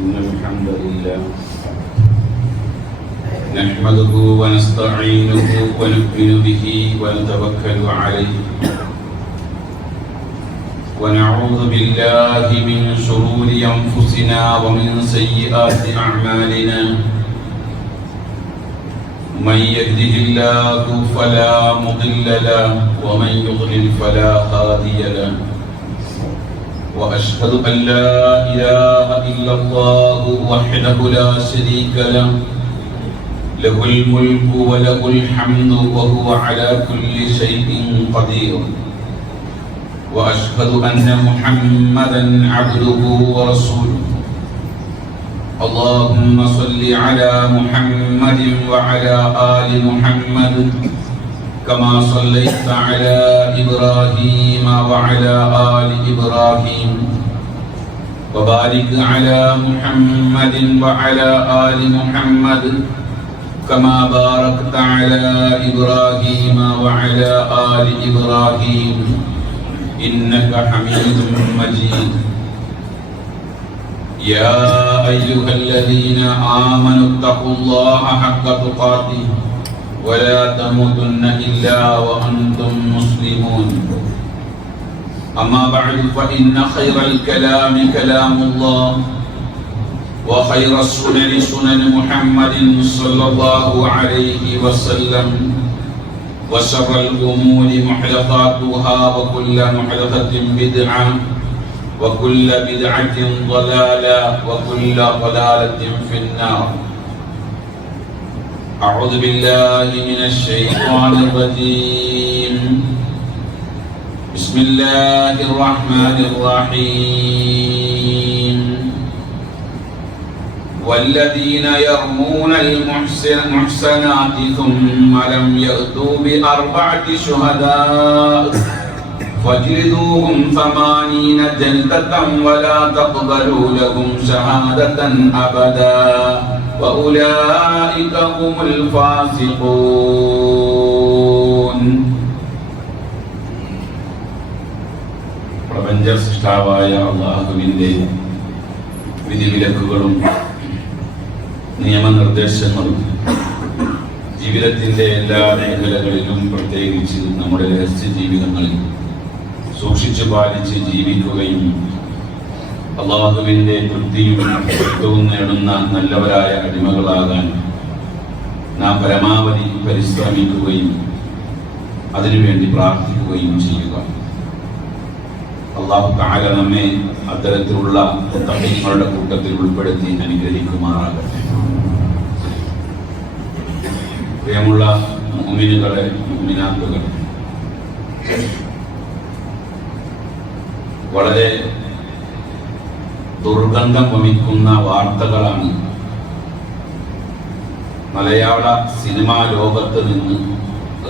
إن الحمد لله نحمده ونستعينه ونؤمن به ونتوكل عليه ونعوذ بالله من شرور أنفسنا ومن سيئات أعمالنا من يهده الله فلا مضل له ومن يضلل فلا هادي له وأشهد أن لا إله إلا الله وحده لا شريك له له الملك وله الحمد وهو على كل شيء قدير وأشهد أن محمدا عبده ورسوله اللهم صل على محمد وعلى آل محمد كما صليت على إبراهيم وعلى آل إبراهيم وبارك على محمد وعلى آل محمد كما باركت على إبراهيم وعلى آل إبراهيم إنك حميد مجيد يا أيها الذين آمنوا اتقوا الله حق تقاته ولا تموتن إلا وأنتم مسلمون أما بعد فإن خير الكلام كلام الله وخير السنن سنن محمد صلى الله عليه وسلم وشر الأمور محدثاتها وكل محدثة بدعة وكل بدعة ضلالة وكل ضلالة في النار أعوذ بالله من الشيطان الرجيم بسم الله الرحمن الرحيم والذين يرمون المحسنات ثم لم يأتوا بأربعة شهداء فاجلدوهم 80 جلدة ولا تقبلوا لهم شهادة أبدا وأولئك هم الفاسقون. പ്രപഞ്ച സൃഷ്ടാവായ അല്ലാഹുവിന്റെ വിധിവിലക്കുകളും നിയമനിർദ്ദേശങ്ങളും ജീവിതത്തിന്റെ എല്ലാ മേഖലകളിലും പ്രത്യേകിച്ച് നമ്മുടെ രഹസ്യ ജീവിതങ്ങളിൽ സൂക്ഷിച്ചു പാലിച്ച് ജീവിക്കുകയും അല്ലാഹുവിന്റെ തൃപ്തിയും പൊരുത്തവും നേടുന്ന നല്ലവരായ അടിമകളാകാൻ നാം പരമാവധി പരിശ്രമിക്കുകയും അതിനുവേണ്ടി പ്രാർത്ഥിക്കുകയും ചെയ്യുക. അല്ലാഹു തആല നമ്മെ അത്തരത്തിലുള്ള മുത്തഖീങ്ങളുടെ കൂട്ടത്തിൽ ഉൾപ്പെടുത്തി അനുഗ്രഹിക്കുമാറാകട്ടെ. പ്രിയമുള്ള മുഅ്മിനുകളെ, മുഅ്മിനാത്തുകളെ, വളരെ ദുർഗന്ധം വമിക്കുന്ന വാർത്തകളാണ് മലയാള സിനിമാ ലോകത്ത് നിന്ന്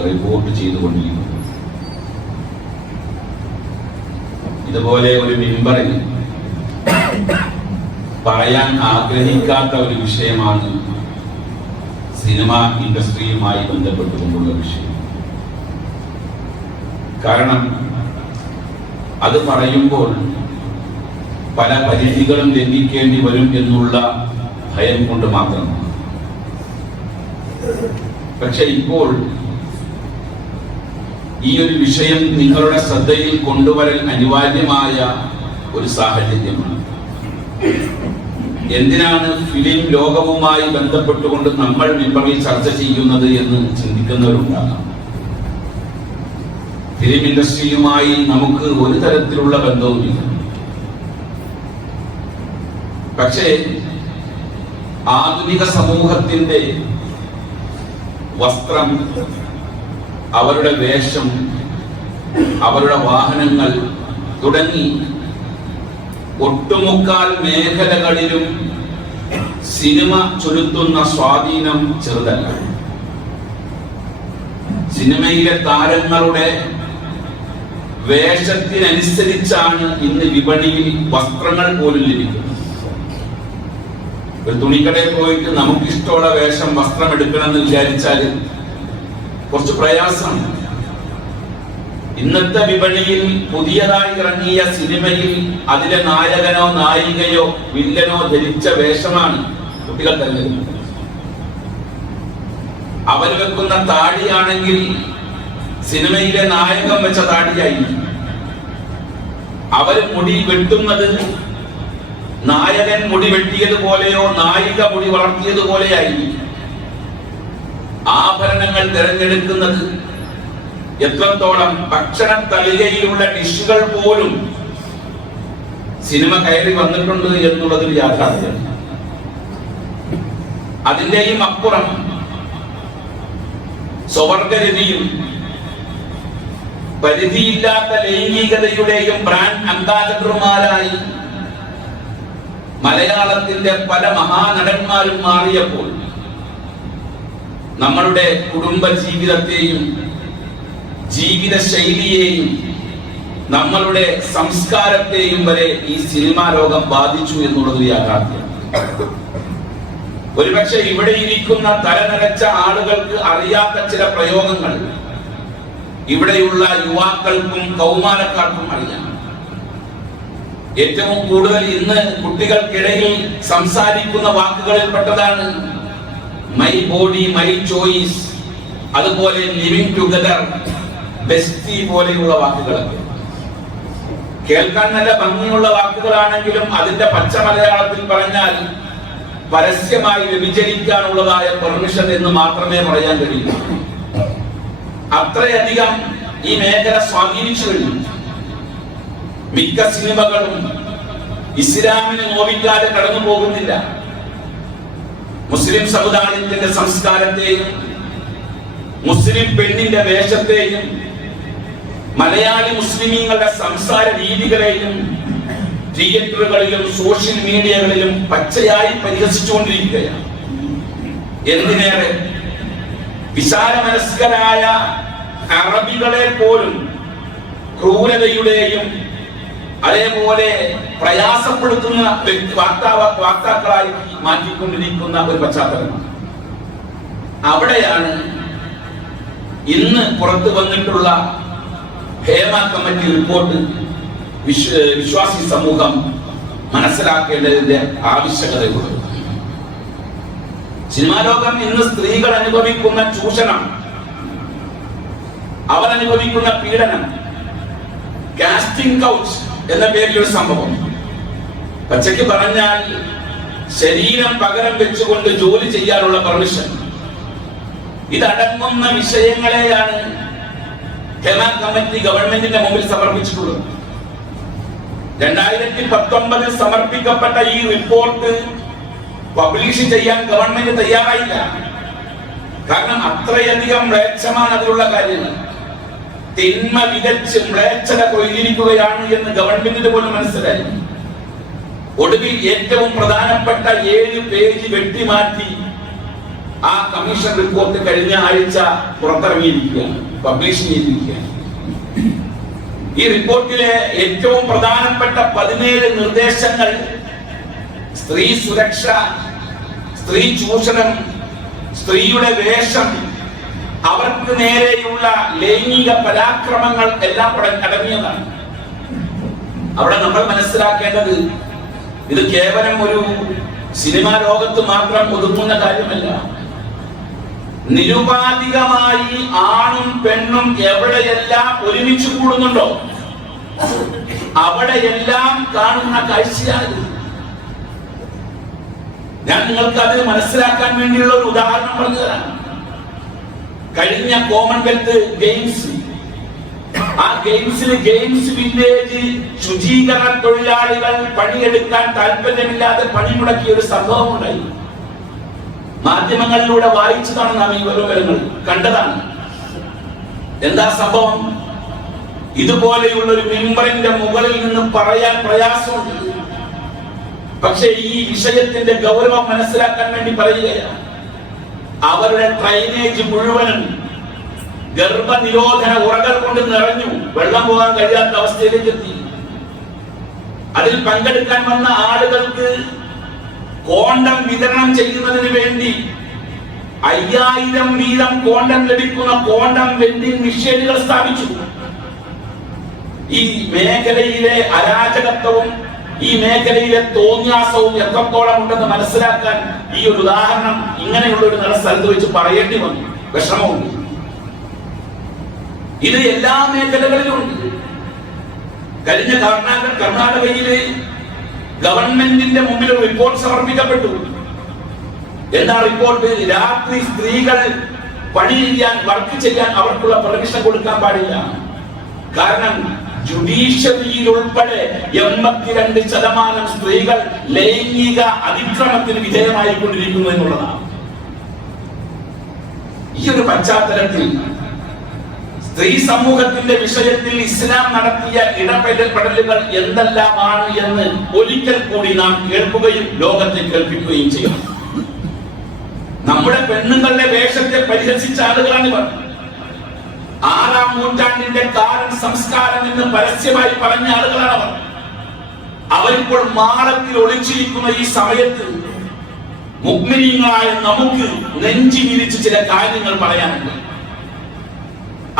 റിപ്പോർട്ട് ചെയ്തുകൊണ്ടിരിക്കുന്നത്. ഇതുപോലെ ഒരു മിമ്പറിൽ പറയാൻ ആഗ്രഹിക്കാത്ത ഒരു വിഷയമാണ് സിനിമ ഇൻഡസ്ട്രിയുമായി ബന്ധപ്പെട്ടുകൊണ്ടുള്ള വിഷയം. കാരണം അത് പറയുമ്പോൾ പല പരിധികളും ലംഘിക്കേണ്ടി വരും എന്നുള്ള ഭയം കൊണ്ട് മാത്രമാണ്. പക്ഷെ ഇപ്പോൾ ഈ ഒരു വിഷയം നിങ്ങളുടെ ശ്രദ്ധയിൽ കൊണ്ടുവരൽ അനിവാര്യമായ ഒരു സാഹചര്യമാണ്. എന്തിനാണ് ഫിലിം ലോകവുമായി ബന്ധപ്പെട്ടുകൊണ്ട് നമ്മൾ മിമ്പറിൽ ചർച്ച ചെയ്യുന്നത് എന്ന് ചിന്തിക്കുന്നവരുണ്ടാകാം. ഫിലിം ഇൻഡസ്ട്രിയുമായി നമുക്ക് ഒരു തരത്തിലുള്ള ബന്ധവുമില്ല. പക്ഷേ ആധുനിക സമൂഹത്തിന്റെ വസ്ത്രം, അവരുടെ വേഷം, അവരുടെ വാഹനങ്ങൾ തുടങ്ങി ഒട്ടുമുക്കാൽ മേഖലകളിലും സിനിമ ചെലുത്തുന്ന സ്വാധീനം ചെറുതല്ല. സിനിമയിലെ താരങ്ങളുടെ വേഷത്തിനനുസരിച്ചാണ് ഇന്ന് വിപണിയിൽ വസ്ത്രങ്ങൾ പോലും ലഭിക്കുന്നത്. ഒരു തുണിക്കടയിൽ പോയിട്ട് നമുക്കിഷ്ടമുള്ള വേഷം വസ്ത്രം എടുക്കണം എന്ന് വിചാരിച്ചാൽ കുറച്ച് പ്രയാസമാണ്. ഇന്നത്തെ വിപണിയിൽ പുതിയതായി ഇറങ്ങിയ സിനിമയിൽ അതിലെ നായകനോ നായികയോ വില്ലനോ ധരിച്ച വേഷമാണ് കുട്ടികൾ തിരഞ്ഞെടുക്കുന്നത്. അവർ വെക്കുന്ന താടിയാണെങ്കിൽ സിനിമയിലെ നായകൻ വെച്ച താടിയായിരിക്കും. അവർ മുടി വെട്ടുന്നത് നായകൻ മുടി വെട്ടിയതുപോലെയോ നായിക മുടി വളർത്തിയതുപോലെയായിരിക്കും. ആഭരണങ്ങൾ തിരഞ്ഞെടുക്കുന്നത് എത്രത്തോളം ഭക്ഷണ തളികയിലുള്ള ഡിഷുകൾ പോലും സിനിമ കയറി വന്നിട്ടുണ്ട് എന്നുള്ളതൊരു യാഥാർത്ഥ്യം. അതിന്റെയും അപ്പുറം സ്വവർഗരതിയും പരിധിയില്ലാത്ത ലൈംഗികതയുടെയും ബ്രാൻഡ് അംബാസഡർമാരായി മലയാളത്തിന്റെ പല മഹാനടന്മാരും മാറിയപ്പോൾ നമ്മളുടെ കുടുംബ ജീവിതത്തെയും ജീവിത ശൈലിയെയും നമ്മളുടെ സംസ്കാരത്തെയും വരെ ഈ സിനിമാ ലോകം ബാധിച്ചു എന്നുള്ളത് യാഥാർത്ഥ്യം. ഒരുപക്ഷെ ഇവിടെ ഇരിക്കുന്ന തലനരച്ച ആളുകൾക്ക് അറിയാത്ത ചില പ്രയോഗങ്ങൾ ഇവിടെയുള്ള യുവാക്കൾക്കും കൗമാരക്കാർക്കും അറിയാം. ഏറ്റവും കൂടുതൽ ഇന്ന് കുട്ടികൾക്കിടയിൽ സംസാരിക്കുന്ന വാക്കുകളിൽ പെട്ടതാണ് മൈ ബോഡി മൈ ചോയ്സ്, അതുപോലെ ലിവിംഗ് ടുഗദർ, ബെസ്റ്റി പോലെയുള്ള വാക്കുകളൊക്കെ കേൾക്കാൻ നല്ല ഭംഗിയുള്ള വാക്കുകളാണെങ്കിലും അതിന്റെ പച്ച മലയാളത്തിൽ പറഞ്ഞാൽ പരസ്യമായി വ്യഭിചരിക്കാനുള്ളതായ പെർമിഷൻ എന്ന് മാത്രമേ പറയാൻ കഴിയൂ. അത്രയധികം ഈ മേഖല സ്വാധീനിച്ചു കഴിഞ്ഞു. മിക്ക സിനിമകളും ഇസ്ലാമിനെ നോവിക്കാതെ കടന്നു പോകുന്നില്ല. മുസ്ലിം സമുദായത്തിന്റെ സംസ്കാരത്തെയും മുസ്ലിം പെണ്ണിന്റെ വേഷത്തെയും മലയാളി മുസ്ലിമീങ്ങളുടെ സംസാര രീതികളെയും തിയേറ്ററുകളിലും സോഷ്യൽ മീഡിയകളിലും പച്ചയായി പരിഹസിച്ചുകൊണ്ടിരിക്കുകയാണ്. എന്തിനേറെ വിശാല മനസ്കരായ അറബികളെ പോലും ക്രൂരതയുടെയും അതേപോലെ പ്രയാസപ്പെടുത്തുന്ന വാക്താക്കളായി മാറ്റിക്കൊണ്ടിരിക്കുന്ന ഒരു പശ്ചാത്തലമാണ്. അവിടെയാണ് ഇന്ന് പുറത്തു വന്നിട്ടുള്ള ഹേമ കമ്മിറ്റി റിപ്പോർട്ട് വിശ്വാസി സമൂഹം മനസ്സിലാക്കേണ്ടതിന്റെ ആവശ്യകതയുള്ളത്. സിനിമാ ലോകം ഇന്ന് സ്ത്രീകൾ അനുഭവിക്കുന്ന ചൂഷണം, അവരനുഭവിക്കുന്ന പീഡനം, കാസ്റ്റിംഗ് കൗച്ച് എന്ന പേരിലൊരു സംഭവം, പച്ചയ്ക്ക് പറഞ്ഞാൽ ശരീരം പകരം വെച്ചുകൊണ്ട് ജോലി ചെയ്യാനുള്ള പെർമിഷൻ, ഇതടങ്ങുന്ന വിഷയങ്ങളെയാണ് ഹേമ കമ്മിറ്റി ഗവൺമെന്റിന്റെ മുമ്പിൽ സമർപ്പിച്ചിട്ടുള്ളത്. 2019 സമർപ്പിക്കപ്പെട്ട ഈ റിപ്പോർട്ട് പബ്ലിഷ് ചെയ്യാൻ ഗവൺമെന്റ് തയ്യാറായില്ല. കാരണം അത്രയധികം മ്ലേച്ഛമാണ് അതിലുള്ള കാര്യങ്ങൾ. തിന്മ വിതച്ച് മ്ലേച്ഛത കൊയ്തിരിക്കുകയാണ് എന്ന് ഗവൺമെന്റിന് പോലും മനസ്സിലായി. ഒടുവിൽ ഏറ്റവും പ്രധാനപ്പെട്ട 7 പേജ് വെട്ടിമാറ്റി ആ കമ്മീഷൻ റിപ്പോർട്ട് കഴിഞ്ഞ ആഴ്ച പുറത്തിറങ്ങിയിരിക്കുകയാണ്, പബ്ലിഷ് ചെയ്തിരിക്കുകയാണ്. ഈ റിപ്പോർട്ടിലെ ഏറ്റവും പ്രധാനപ്പെട്ട 17 നിർദ്ദേശങ്ങൾ സ്ത്രീ സുരക്ഷ, സ്ത്രീ ചൂഷണം, സ്ത്രീയുടെ വേഷം, അവർക്ക് നേരെയുള്ള ലൈംഗിക പരാക്രമങ്ങൾ എല്ലാം അടങ്ങിയതാണ്. അവിടെ നമ്മൾ മനസ്സിലാക്കേണ്ടത് ഇത് കേവലം ഒരു സിനിമാ ലോകത്ത് മാത്രം ഒതുങ്ങുന്ന കാര്യമല്ല. നിരുപാധികമായി ആണും പെണ്ണും എവിടെയെല്ലാം ഒരുമിച്ച് കൂടുന്നുണ്ടോ അവിടെയെല്ലാം കാണുന്ന കാഴ്ചയാണിത്. ഞാൻ നിങ്ങൾക്ക് അത് മനസ്സിലാക്കാൻ വേണ്ടിയുള്ള ഒരു ഉദാഹരണം പറഞ്ഞു തരാം. കഴിഞ്ഞ കോമൺവെൽത്ത് ഗെയിംസ്, ആ ഗെയിംസിൽ ഗെയിംസ് വില്ലേജ് ശുചീകരണ തൊഴിലാളികൾ പണിയെടുക്കാൻ താല്പര്യമില്ലാതെ പണിമുടക്കിയ ഒരു സംഭവം ഉണ്ടായി. മാധ്യമങ്ങളിലൂടെ വായിച്ചതാണ് നാം ഈ വിവരങ്ങൾ കണ്ടതാണ്. എന്താ സംഭവം? ഇതുപോലെയുള്ള ഒരു മെമ്പറിന്റെ മുകളിൽ നിന്ന് പറയാൻ പ്രയാസമുണ്ട്. പക്ഷേ ഈ വിഷയത്തിന്റെ ഗൗരവം മനസ്സിലാക്കാൻ വേണ്ടി പറയുകയാണ്. അവരുടെ ഡ്രൈനേജ് മുഴുവനും ഗർഭനിരോധന ഉറകൾ കൊണ്ട് നിറഞ്ഞു, വെള്ളം പോകാൻ കഴിയാത്ത അവസ്ഥയിലേക്ക് എത്തി. അതിൽ പങ്കെടുക്കാൻ വന്ന ആളുകൾക്ക് കോണ്ടം വിതരണം ചെയ്യുന്നതിന് വേണ്ടി 5000 വീതം കോണ്ടം ലഭിക്കുന്ന കോണ്ടം വെൻഡിംഗ് മെഷീനുകൾ സ്ഥാപിച്ചു. ഈ മേഖലയിലെ അരാജകത്വവും ഈ മേഖലയിലെ തോന്നിയാസവും എത്രത്തോളം ഉണ്ടെന്ന് മനസ്സിലാക്കാൻ ഈ ഒരു ഉദാഹരണം ഇങ്ങനെയുള്ള ഒരു നല്ല സ്ഥലത്ത് വെച്ച് പറയേണ്ടി വന്നു. വിഷമമുണ്ട്. ഇത് എല്ലാ മേഖലകളിലും ഉണ്ട്. കഴിഞ്ഞ കർണാടകയില് ഗവൺമെന്റിന്റെ മുമ്പിൽ ഒരു റിപ്പോർട്ട് സമർപ്പിക്കപ്പെട്ടു. എന്താ റിപ്പോർട്ട്? രാത്രി സ്ത്രീകൾ പണി ചെയ്യാൻ, വർക്ക് ചെയ്യാൻ അവർക്കുള്ള പെർമിഷൻ കൊടുക്കാൻ പാടില്ല. കാരണം ജുഡീഷ്യറിയിൽ ഉൾപ്പെടെ 82% സ്ത്രീകൾ ലൈംഗിക അതിക്രമത്തിന് വിധേയമായിക്കൊണ്ടിരിക്കുന്നു എന്നുള്ളതാണ്. ഈ ഒരു പശ്ചാത്തലത്തിൽ സ്ത്രീ സമൂഹത്തിന്റെ വിഷയത്തിൽ ഇസ്ലാം നടത്തിയ ഇടപെടലുകൾ എന്തെല്ലാമാണ് എന്ന് ഒരിക്കൽ കൂടി നാം കേൾക്കുകയും ലോകത്തെ കേൾപ്പിക്കുകയും ചെയ്യും. നമ്മുടെ പെണ്ണുങ്ങളുടെ വേഷത്തെ പരിഹസിച്ച ആളുകളാണ് ഇവർ. 6-ാം നൂറ്റാണ്ടിന്റെ കാരൻ സംസ്കാരം എന്ന് പരസ്യമായി പറഞ്ഞ ആളുകളാണ് അവർ. അവരിപ്പോൾ മാളത്തിൽ ഒളിച്ചിരിക്കുന്ന ഈ സമയത്ത് മുഅ്മിനീങ്ങളായ നമുക്ക് നെഞ്ചി വിരിച്ച് ചില കാര്യങ്ങൾ പറയാനുണ്ട്.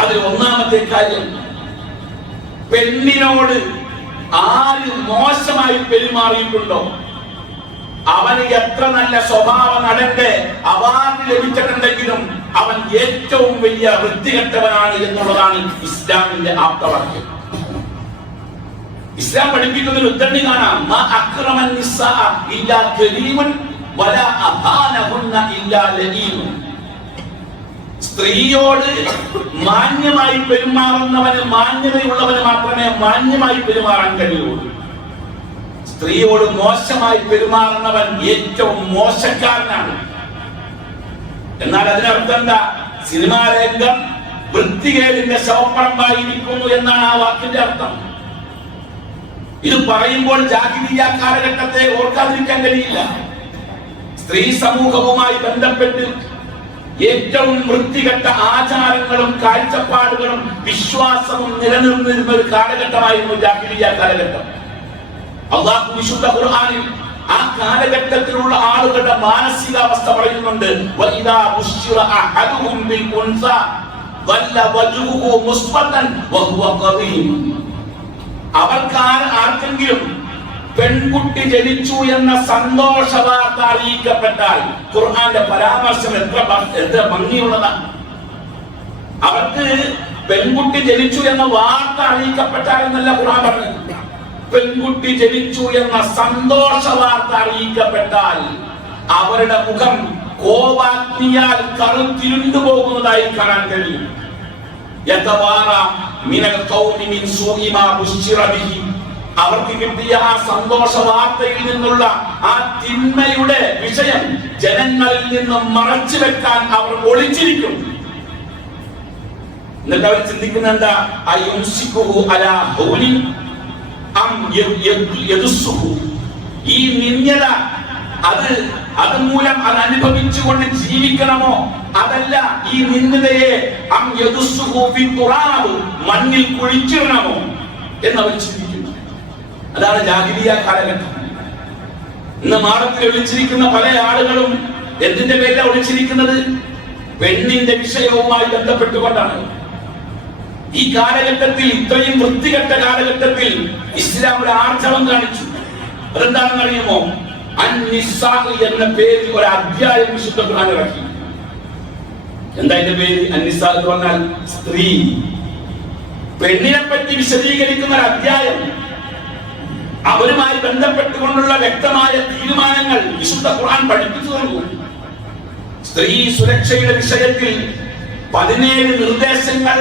അതിൽ ഒന്നാമത്തെ കാര്യം, പെണ്ണിനോട് ആര് മോശമായി പെരുമാറിയിട്ടുണ്ടോ അവന് എത്ര നല്ല സ്വഭാവ നടന്റെ അവാർഡ് ലഭിച്ചിട്ടുണ്ടെങ്കിലും അവൻ ഏറ്റവും വലിയ വൃത്തികെട്ടവനാണ് എന്നുള്ളതാണ് ഇസ്ലാമിന്റെ ആപ്തവാക്യം. ഇസ്ലാം പഠിപ്പിക്കുന്ന ഒരു ഉദ്ധരണി കാണാം. സ്ത്രീയോട് മാന്യമായി പെരുമാറുന്നവന്, മാന്യതയുള്ളവന് മാത്രമേ മാന്യമായി പെരുമാറാൻ കഴിയുള്ളൂ. സ്ത്രീയോട് മോശമായി പെരുമാറുന്നവൻ ഏറ്റവും മോശക്കാരനാണ്. എന്നാൽ അതിനർത്ഥം എന്താ? സിനിമാ രംഗം വൃത്തികേടിന്റെ ശവപ്പറമ്പായിരിക്കുന്നു എന്നാണ് ആ വാക്കിന്റെ അർത്ഥം. ഇത് പറയുമ്പോൾ ജാഹിലിയ്യ കാലഘട്ടത്തെ ഓർക്കാതിരിക്കാൻ കഴിയില്ല. സ്ത്രീ സമൂഹവുമായി ബന്ധപ്പെട്ട് ഏറ്റവും വൃത്തികെട്ട ആചാരങ്ങളും കാഴ്ചപ്പാടുകളും വിശ്വാസവും നിലനിന്നിരുന്ന ഒരു കാലഘട്ടമായിരുന്നു ജാഹിലിയ്യ കാലഘട്ടം. അല്ലാഹു വിശുദ്ധ ഖുർആനിൽ ആ കാലഘട്ടത്തിലുള്ള ആളുകളുടെ മാനസികാവസ്ഥ പറയുന്നുണ്ട്. വഇദാ ബുശ്ശിറ അഹദുഹും ബിൽ ഉൻസ വല്ല വജ്ഹുഹു മുസ്ഫതൻ വഹുവ ഖദീം. ആർക്കെങ്കിലും പെൺകുട്ടി ജനിച്ചു എന്ന സന്തോഷ വാർത്ത അറിയിക്കപ്പെട്ടാൽ, ഖുർആന്റെ പരാമർശം എത്ര ഭംഗിയുള്ളതാണ്. അവർക്ക് പെൺകുട്ടി ജനിച്ചു എന്ന വാർത്ത അറിയിക്കപ്പെട്ടാൽ എന്നല്ല ഖുർആൻ പറഞ്ഞത്. പെൺകുട്ടി ജനിച്ചു എന്ന സന്തോഷ വാർത്ത അറിയിക്കപ്പെട്ടാൽ അവരുടെ മുഖം കോപാഗ്നിയാൽ കറുത്തിരുണ്ടു പോകുന്നതായി കാണാൻ കഴിയും. അവർക്ക് കിട്ടിയ ആ സന്തോഷ വാർത്തയിൽ നിന്നുള്ള ആ തിന്മയുടെ വിഷയം ജനങ്ങളിൽ നിന്നും മറച്ചു വെക്കാൻ അവർ ഒളിച്ചിരിക്കും. എന്നിട്ട് അവർ ചിന്തിക്കുന്ന എന്താ? ഈ നിന്യത അത് മൂലം അത് അനുഭവിച്ചുകൊണ്ട് ജീവിക്കണമോ, അതല്ല ഈ നിന്യതയെ മണ്ണിൽ കുഴിച്ചിടണമോ എന്നവർ ചിന്തിക്കുന്നു. അതാണ് ജാഹിലിയ്യ കാലഘട്ടം. ഇന്ന് മാളത്തിൽ ഒളിച്ചിരിക്കുന്ന പല ആളുകളും എന്തിന്റെ പേരിലാണ് ഒളിച്ചിരിക്കുന്നത്? പെണ്ണിന്റെ വിഷയവുമായി ബന്ധപ്പെട്ടുകൊണ്ടാണ്. ഈ കാലഘട്ടത്തിൽ, ഇത്രയും വൃത്തികെട്ട കാലഘട്ടത്തിൽ ഇസ്ലാം ഒരു ആർജവം കാണിച്ചു. അതെന്താണെന്ന് അറിയുമോ? അൻ-നിസാ എന്ന പേരിൽ ഒരു അധ്യായം വിശുദ്ധ ഖുർആൻ ഇറക്കി. എന്താ ഇതിന്റെ പേര്? അൻ-നിസാ എന്ന് പറഞ്ഞാൽ സ്ത്രീ. പെണ്ണിനെ പറ്റി വിശദീകരിക്കുന്ന ഒരു അധ്യായം. അവരുമായി ബന്ധപ്പെട്ടുകൊണ്ടുള്ള വ്യക്തമായ തീരുമാനങ്ങൾ വിശുദ്ധ ഖുർആൻ പഠിപ്പിച്ചു നൽകും. സ്ത്രീ സുരക്ഷയുടെ വിഷയത്തിൽ 17 നിർദ്ദേശങ്ങൾ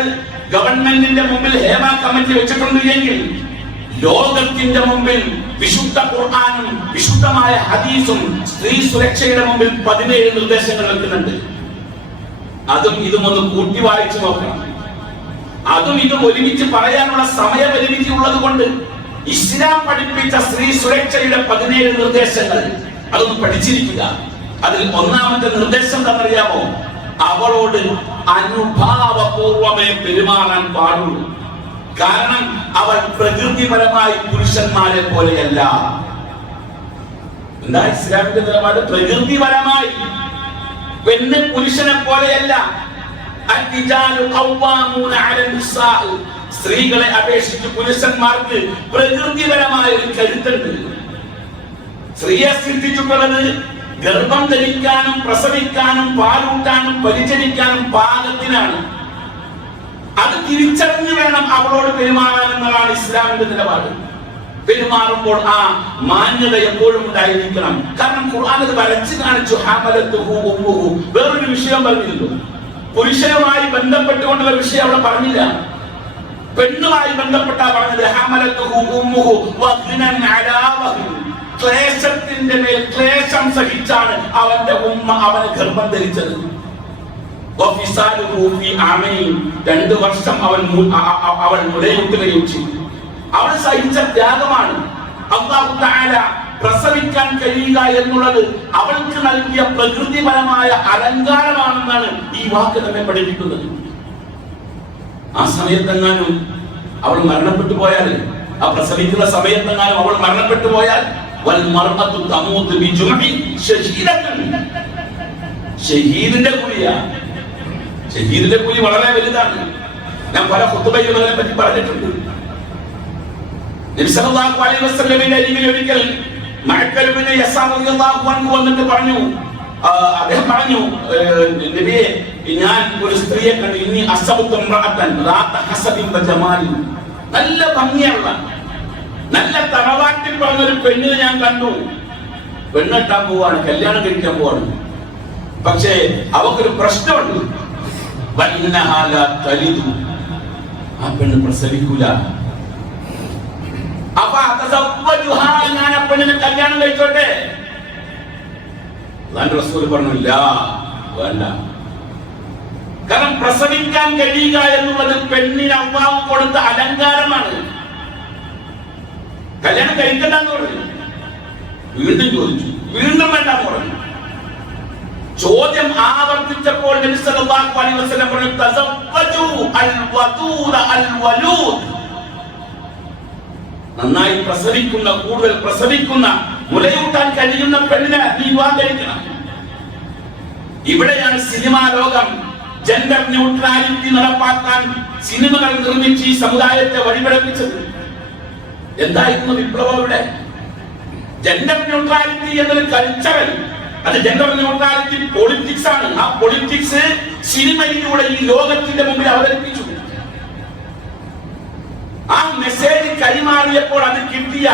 ഗവൺമെന്റിന്റെ മുമ്പിൽ ഹേമ കമ്മിറ്റി വെച്ചിട്ടുണ്ട് എങ്കിൽ, ലോകത്തിന്റെ മുമ്പിൽ വിശുദ്ധ ഖുർആനും വിശുദ്ധമായ ഹദീസും സ്ത്രീ സുരക്ഷയുടെ മുമ്പിൽ 17 നിർദ്ദേശങ്ങൾ വെക്കുന്നുണ്ട്. അതും ഇതും ഒന്ന് കൂട്ടി വായിച്ചു നോക്കണം. അതും ഇതും ഒരുമിച്ച് പറയാനുള്ള സമയപരിമിതി ഉള്ളത് കൊണ്ട് ഇസ്ലാം പഠിപ്പിച്ച സ്ത്രീ സുരക്ഷയുടെ 17 നിർദ്ദേശങ്ങൾ അതൊന്ന് പഠിച്ചിരിക്കുക. അതിൽ ഒന്നാമത്തെ നിർദ്ദേശം എന്താണെന്നറിയാമോ? അവളോട് അനുഭാവപൂർവമേ പെരുമാറാൻ പാടുള്ളൂ. കാരണം അവൾ പ്രകൃതിപരമായി പുരുഷന്മാരെ പോലെയല്ല. എന്താ ഇസ്ലാമിന്റെ നിലപാട്? പ്രകൃതിപരമായി പുരുഷനെ പോലെയല്ല. സ്ത്രീകളെ അപേക്ഷിച്ച് പുരുഷന്മാർക്ക് പ്രകൃതിപരമായ ഒരു കരുത്തുണ്ട്. സ്ത്രീയെ സൃഷ്ടിച്ചിട്ടുള്ളത് ഗർഭം ധരിക്കാനും പ്രസവിക്കാനും പാലൂട്ടാനും പരിചരിക്കാനും പാകത്തിനാണ്. അത് തിരിച്ചറിഞ്ഞു വേണം അവളോട് പെരുമാറാൻ എന്നതാണ് ഇസ്ലാമിന്റെ നിലപാട്. പെരുമാറുമ്പോൾ ആ മാന്യത എപ്പോഴും ഉണ്ടായിരിക്കണം. കാരണം ഖുർആൻ അത് വരച്ചു കാണിച്ചു. ഹമലത്തുഹു ഉമ്മുഹു. വേറൊരു വിഷയം പറഞ്ഞില്ലല്ലോ. പുരുഷനുമായി ബന്ധപ്പെട്ടുകൊണ്ടുള്ള വിഷയം അവിടെ പറഞ്ഞില്ല. പെണ്ണുമായി ബന്ധപ്പെട്ടാ പറഞ്ഞത്. ഹമലത്തുഹു ഉമ്മുഹു വഗ്നൻ അലാ വഗ്ൻ. ക്ലേശത്തിന്റെ മേൽ ക്ലേശം സഹിച്ചാണ് അവന്റെ ഉമ്മ അവന് ഗർഭം ധരിച്ചത്. 2 വർഷം അവൾ മുലയൂട്ടുകയും ചെയ്തു. അവൾ സഹിച്ച ത്യാഗമാണ്. അല്ലാഹു തആല പ്രസവിക്കാൻ കഴിയുക എന്നുള്ളത് അവൾക്ക് നൽകിയ പ്രകൃതിപരമായ അലങ്കാരമാണെന്നാണ് ഈ വാക്ക് നമ്മെ പഠിപ്പിക്കുന്നത്. ആ സമയത്തെങ്ങാനും അവൾ മരണപ്പെട്ടു പോയാൽ, ആ പ്രസവിക്കുന്ന സമയത്തെങ്ങാനും അവൾ മരണപ്പെട്ടു പോയാൽ, ഷഹീദിന്റെ കൂലിയാ. ഷഹീദിന്റെ കൂലി വളരെ വലുതാണ്. ഞാൻ പല ഖുതുബയിലും അതിനെ പറ്റി പറഞ്ഞിട്ടുണ്ട്. നബി സല്ലല്ലാഹു അലൈഹി വസല്ലമയുടെ അരികിൽ ഒരിക്കൽ മഅക്കൽ ഇബ്നു യസാർ റളിയല്ലാഹു അൻഹു വന്നിട്ട് പറഞ്ഞു, അദ്ദേഹം പറഞ്ഞു, നബിയെ, ഞാൻ ഒരു സ്ത്രീയെ കണ്ടു. ഇനി അസബതു ഇംറഅതൻ റാത ഹസബിൻ വജമാലി. നല്ല ഭംഗിയുള്ള, നല്ല തറവാട്ടിൽ പറഞ്ഞൊരു പെണ്ണിനെ ഞാൻ കണ്ടു. പെണ്ണെട്ടാൻ പോവാണ്, കല്യാണം കഴിക്കാൻ പോവാണ്. പക്ഷേ അവക്കൊരു പ്രശ്നമുണ്ട്. ആ പെണ്ണ് പ്രസവിക്കൂല. അപ്പൊ ഞാൻ ആ പെണ്ണിനെ കല്യാണം കഴിച്ചോട്ടെ? റസൂൽ പറഞ്ഞില്ല, വേണ്ട. കാരണം പ്രസവിക്കാൻ കഴിയുക എന്നുള്ളത് പെണ്ണിന് അള്ളാഹു കൊടുത്ത അലങ്കാരമാണ്. കല്യാണം കഴിക്കണ്ടെന്ന് പറഞ്ഞു. വീണ്ടും ചോദിച്ചു, വീണ്ടും വേണ്ടെന്ന് പറഞ്ഞു. ചോദ്യം ആവർത്തിച്ചപ്പോൾ നബി സല്ലല്ലാഹു അലൈഹി വസല്ലം പറഞ്ഞു, തസവ്വജു അൽ വദൂദ അൽ വലൂദ്. നന്നായി പ്രസവിക്കുന്ന, കൂടുതൽ പ്രസവിക്കുന്ന, മുലയൂട്ടാൻ കഴിയുന്ന പെണ്ണിനെ നീ വിവാഹം കഴിക്കണം. ഇവിടെയാണ് സിനിമാ ലോകം ജെൻഡർ ന്യൂട്രാലിറ്റി നടപ്പാക്കാൻ സിനിമകൾ നിർമ്മിച്ച് ഈ സമുദായത്തെ വഴിപഴപ്പിച്ചത്. എന്തായിരുന്നു വിപ്ലവം ഇവിടെ? ജെൻഡർ ന്യൂട്രാലിറ്റി എന്നൊരു കൾച്ചറൽ, അത് ജെൻഡർ ന്യൂട്രാലിറ്റി പൊളിറ്റിക്സ് ആണ്. ആ പൊളിറ്റിക്സ് സിനിമയിലൂടെ ഈ ലോകത്തിന്റെ മുമ്പിൽ അവതരിപ്പിച്ചു. ആ മെസ്സേജ് കൈമാറിയപ്പോൾ അത് കിട്ടിയ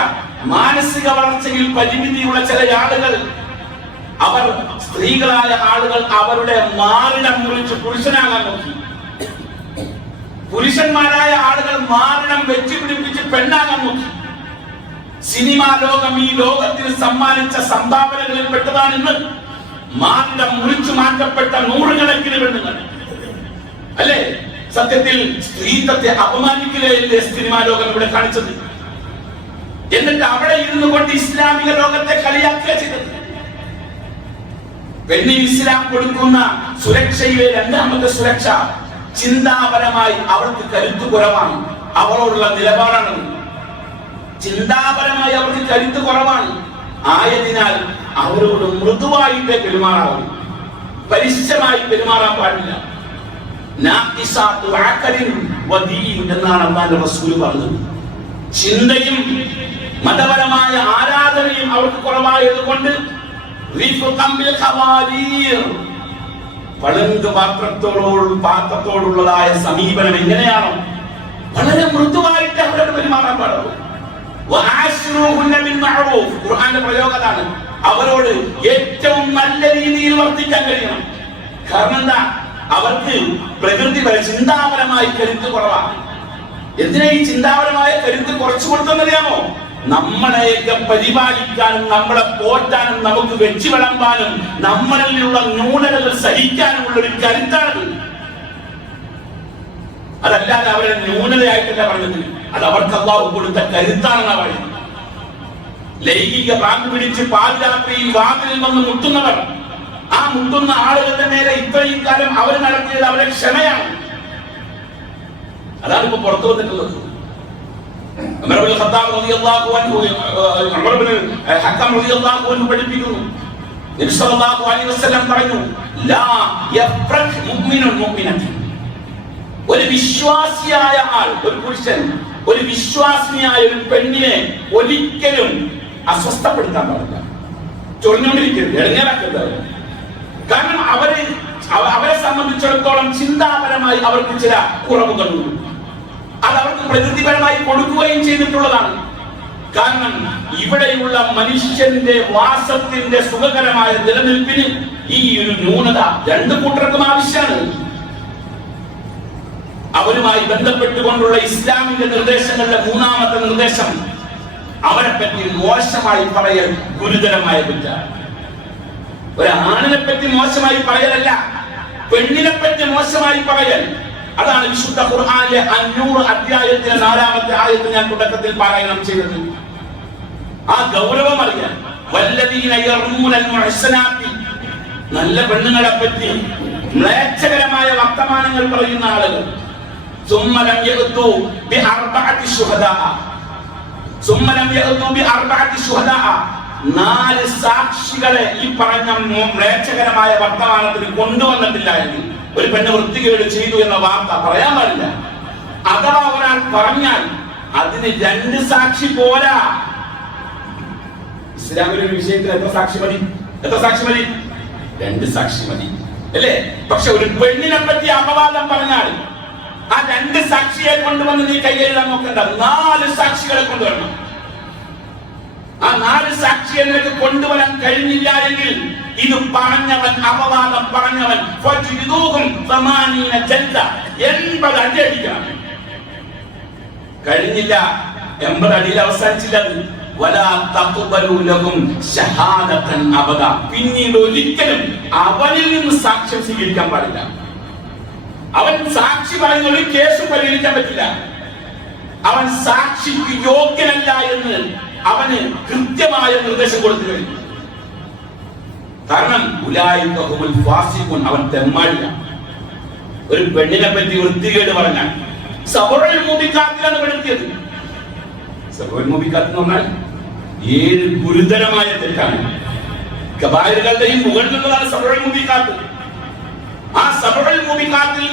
മാനസിക വളർച്ചയിൽ പരിമിതിയുള്ള ചില ആളുകൾ, അവർ സ്ത്രീകളായ ആളുകൾ അവരുടെ മാറിടം മുറിച്ച് പുരുഷനാകാൻ നോക്കി. പുരുഷന്മാരായ ആളുകൾ മാറിടം വെച്ച് പിടിപ്പിച്ച് പെണ്ണാകാൻ നോക്കി. സിനിമാ ലോകം ഈ ലോകത്തിന് സമ്മാനിച്ച സംഭാവനകളിൽ പെട്ടതാണ് ഇന്ന് മാറിടം മുറിച്ചു മാറ്റപ്പെട്ട നൂറുകണക്കിന് പെണ്ണുങ്ങൾ. അല്ലേ? സത്യത്തിൽ സ്ത്രീത്വത്തെ അപമാനിക്കുകയല്ലേ സിനിമാ ലോകം ഇവിടെ കാണിച്ചത്? എന്നിട്ട് അവിടെ ഇരുന്നു കൊണ്ട് ഇസ്ലാമിക ലോകത്തെ കളിയാക്കുക ചെയ്തത്. പെണ്ണിന് ഇസ്ലാം കൊടുക്കുന്ന സുരക്ഷയിലെ രണ്ടാമത്തെ സുരക്ഷ, ചിന്താപരമായി അവൾക്ക് കരുത്ത് കുറവാണ്. അവളോടുള്ള നിലപാടാണ്. ചിന്താപരമായി അവർക്ക് കരുത്ത് കുറവാണ്. ആയതിനാൽ അവരോട് മൃദുവായിട്ടേ പെരുമാറാവൂ, പരിശുദ്ധമായി പെരുമാറാൻ പാടില്ല. എന്നാണ് അല്ലാഹുവിന്റെ റസൂൽ പറഞ്ഞത്. ചിന്തയും മതപരമായ ആരാധനയും അവർക്ക് കുറവായത് കൊണ്ട് പളങ്ക് പാത്രത്തോടുള്ളതായ സമീപനം എങ്ങനെയാണോ വളരെ മൃദുവായിട്ട് അവരോട് പെരുമാറാൻ പാടുള്ളൂ. ഖുർആന്റെ പ്രയോഗമാണ്. അവരോട് ഏറ്റവും നല്ല രീതിയിൽ വർത്തിക്കാൻ കഴിയണം. കാരണം എന്താ? അവർക്ക് പ്രകൃതിപര ചിന്താപരമായി കരുത്ത് കുറവാണ്. എന്തിനാ ഈ ചിന്താപരമായ കരുത്ത് കുറച്ചു കൊടുത്തെന്നറിയാമോ? നമ്മളെയൊക്കെ പരിപാലിക്കാനും നമ്മളെ പോറ്റാനും നമുക്ക് വെച്ചു വിളമ്പാനും നമ്മളിലുള്ള ന്യൂനതകൾ സഹിക്കാനുമുള്ള ഒരു കരുത്താണ്. അതല്ലാതെ അവരെ ന്യൂനതയായിട്ടല്ല പറഞ്ഞത്, അത് അവർക്ക് അല്ലാഹു കൊടുത്ത കരുത്താണെന്നാണ് പറയുന്നത്. ലൈംഗിക ഭ്രാന്തി പിടിച്ച് പാതിരാത്രിയിൽ വാതിലിൽ വന്ന് മുട്ടുന്നവർ, ആ മുട്ടുന്ന ആളുകളുടെ നേരെ ഇത്രയും കാലം അവർ നടത്തിയത് അവരെ ക്ഷമയാണ്. അതാണ് ഇപ്പൊ പുറത്തു വന്നിട്ടുള്ളത്. പഠിപ്പിക്കുന്നു. നബി സല്ലല്ലാഹു അലൈഹി വസല്ലം പറഞ്ഞു, ലാ യഫ്രഖ് മുഅ്മിനുൻ മുഅ്മിനൻ. ഒരു വിശ്വാസിയായ ആൾ, ഒരു പുരുഷൻ, ഒരു വിശ്വാസിനിയായ ഒരു പെണ്ണിനെ ഒരിക്കലും അസ്വസ്ഥപ്പെടുത്താൻ പാടില്ല, ചൊറിഞ്ഞുകൊണ്ടിരിക്കരുത്, ഇടങ്ങേറാക്കരുത്. കാരണം അവരെ സംബന്ധിച്ചിടത്തോളം ചിന്താപരമായി അവർക്ക് ചില കുറവുകളുണ്ട്. അത് അവർക്ക് പ്രകൃതിപരമായി കൊടുക്കുകയും ചെയ്തിട്ടുള്ളതാണ്. കാരണം ഇവിടെയുള്ള മനുഷ്യന്റെ വാസത്തിന്റെ സുഖകരമായ നിലനിൽപ്പിന് ഈ ഒരു ന്യൂനത രണ്ടു കൂട്ടർക്കും ആവശ്യമാണ്. അവരുമായി ബന്ധപ്പെട്ടുകൊണ്ടുള്ള ഇസ്ലാമിന്റെ നിർദ്ദേശങ്ങളുടെ മൂന്നാമത്തെ നിർദ്ദേശം, അവരെ പറ്റി മോശമായി പറയൽ ഗുരുതരമായ കുറ്റമാണ്. ഒരാണിനെ പറ്റി മോശമായി പറയലല്ല, പെണ്ണിനെ പറ്റി മോശമായി പറയൽ. അതാണ് വിശുദ്ധ ഖുർആനിലെ 500 അധ്യായത്തിലെ 4-ാമത്തെ ആയത്ത് ഞാൻ തുടക്കത്തിൽ പാരായണം ചെയ്തത്. ആ ഗൗരവം അറിയാൻ. വല്ലദീന യർമൂനൽ മുഹ്സനാത്തി, നല്ല പെണ്ണുങ്ങളെ പറ്റി മ്ലേച്ഛകരമായ വർത്തമാനങ്ങൾ പറയുന്ന ആളുകൾ. സുമ്മ ലം യഅ്തു ബിഅർബഅതി ശുഹദാ, സുമ്മ ലം യഅ്തു ബിഅർബഅതി ശുഹദാ, 4 സാക്ഷികളെ ഈ പറഞ്ഞ മ്ലേച്ഛകരമായ വർത്തമാനത്തിന് കൊണ്ടുവന്നിട്ടില്ല എങ്കിൽ, ഒരു പെണ്ണ് വൃത്തികേട് ചെയ്തു എന്ന വാർത്ത പറയാൻ പാടില്ല. അഥവാ ഒരാൾ പറഞ്ഞാൽ അതിന് 2 സാക്ഷി പോരാ. ഇസ്ലാമിലെ ഒരു വിഷയത്തിൽ എത്ര സാക്ഷി മതി? 2 സാക്ഷി മതി, അല്ലേ? പക്ഷെ ഒരു പെണ്ണിനെ പറ്റി അപവാദം പറഞ്ഞാൽ ആ 2 സാക്ഷിയെ കൊണ്ടുവന്ന് നീ കൈയെഴുതാൻ നോക്കണ്ട, 4 സാക്ഷികളെ കൊണ്ടുവരണം. ആ 4 സാക്ഷിയെ നിനക്ക് കൊണ്ടുവരാൻ കഴിഞ്ഞില്ല എങ്കിൽ ഇത് പറഞ്ഞവൻ, അപവാദം പറഞ്ഞവൻ 80 അടി അടിക്കണം. കഴിഞ്ഞില്ല, 80 അടിയിൽ അവസാനിച്ചില്ല. പിന്നീട് ഒരിക്കലും അവനിൽ നിന്ന് സാക്ഷ്യം സ്വീകരിക്കാൻ പാടില്ല. അവൻ സാക്ഷി പറയുന്ന ഒരു കേസും പരിഗണിക്കാൻ പറ്റില്ല. അവൻ സാക്ഷിക്ക് യോഗ്യനല്ല എന്ന് അവന് കൃത്യമായ നിർദ്ദേശം കൊടുത്തു കഴിഞ്ഞു. കാരണം അവൻ തെമ്മാടില്ല. ഒരു പെണ്ണിനെ പറ്റി വൃത്തികേട് പറഞ്ഞാൽ സബറുൽ മൂബിഖാത്തിലാണ് പെടുത്തിയത്. സബറുൽ മൂബിഖാത്ത് എന്ന് പറഞ്ഞാൽ 7 ഗുരുതരമായ തെറ്റാണ്. കബായിറുകളുടെയും മുകളിലുള്ളതാണ് സബറുൽ മൂബിഖാത്ത്. ആ സബറുൽ മൂബിഖാത്തിൽ